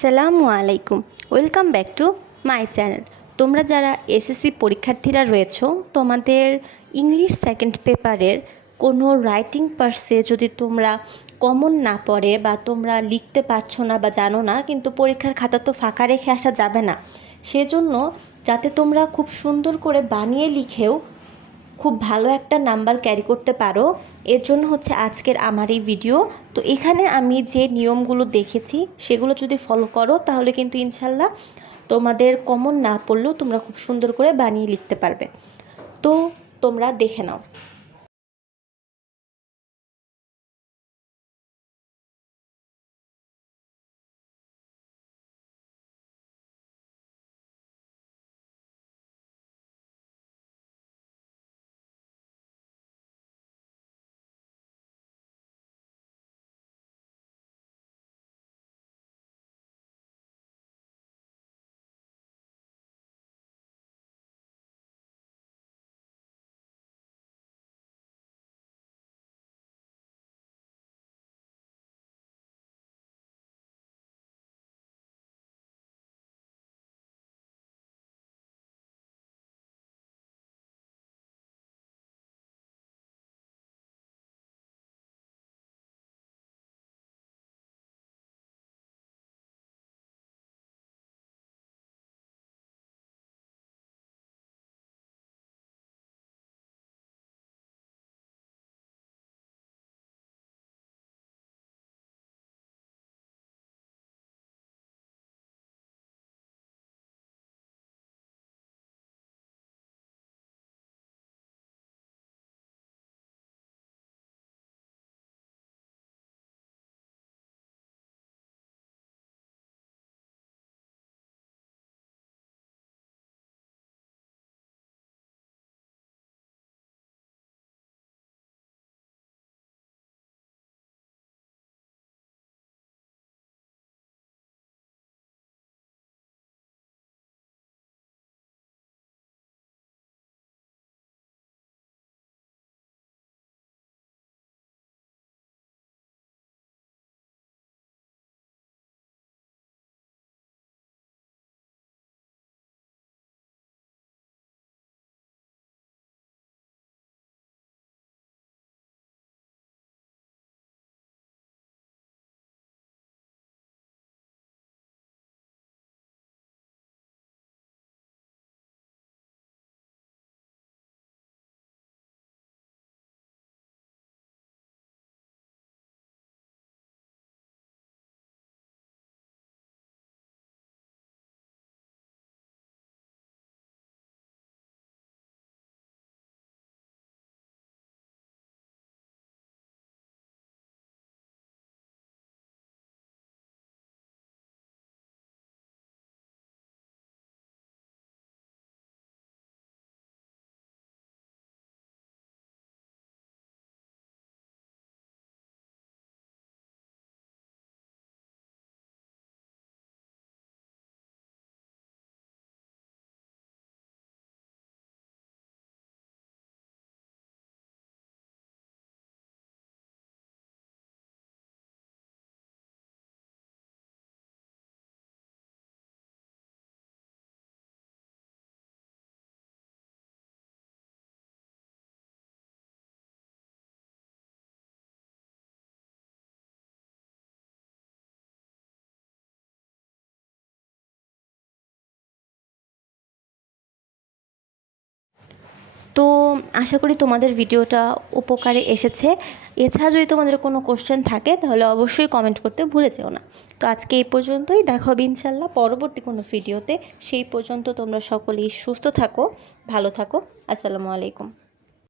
আসসালামু আলাইকুম। Welcome back to my channel. তোমরা যারা এসএসসি পরীক্ষার্থীরা রয়েছো, তোমাদের ইংলিশ সেকেন্ড পেপারের কোনো রাইটিং পার্সে যদি তোমরা কমন না পড়ে বা তোমরা লিখতে পারছ না বা জানো না, কিন্তু পরীক্ষার খাতা তো ফাঁকা রেখে আসা যাবে না। সেজন্য যাতে তোমরা খুব সুন্দর করে বানিয়ে লিখেও খুব ভালো একটা নাম্বার ক্যারি করতে পারো। এর জন্য হচ্ছে আজকের আমার এই ভিডিও। তো এখানে আমি যে নিয়মগুলো দেখেছি, সেগুলো যদি ফলো করো, তাহলে কিন্তু ইনশাল্লাহ তোমাদের কমন না পড়লেও তোমরা খুব সুন্দর করে বানিয়ে লিখতে পারবে। তো তোমরা দেখে নাও। তো আশা করি তোমাদের ভিডিওটা উপকারে এসেছে। এছাড়া যদি তোমাদের কোনো কোশ্চেন থাকে, তাহলে অবশ্যই কমেন্ট করতে ভুলে যেও না। তো আজকে এই পর্যন্তই, দেখা হবে ইনশাল্লাহ পরবর্তী কোনো ভিডিওতে সেই পর্যন্ত তোমরা সকলেই সুস্থ থাকো, ভালো থাকো। আসসালামু আলাইকুম।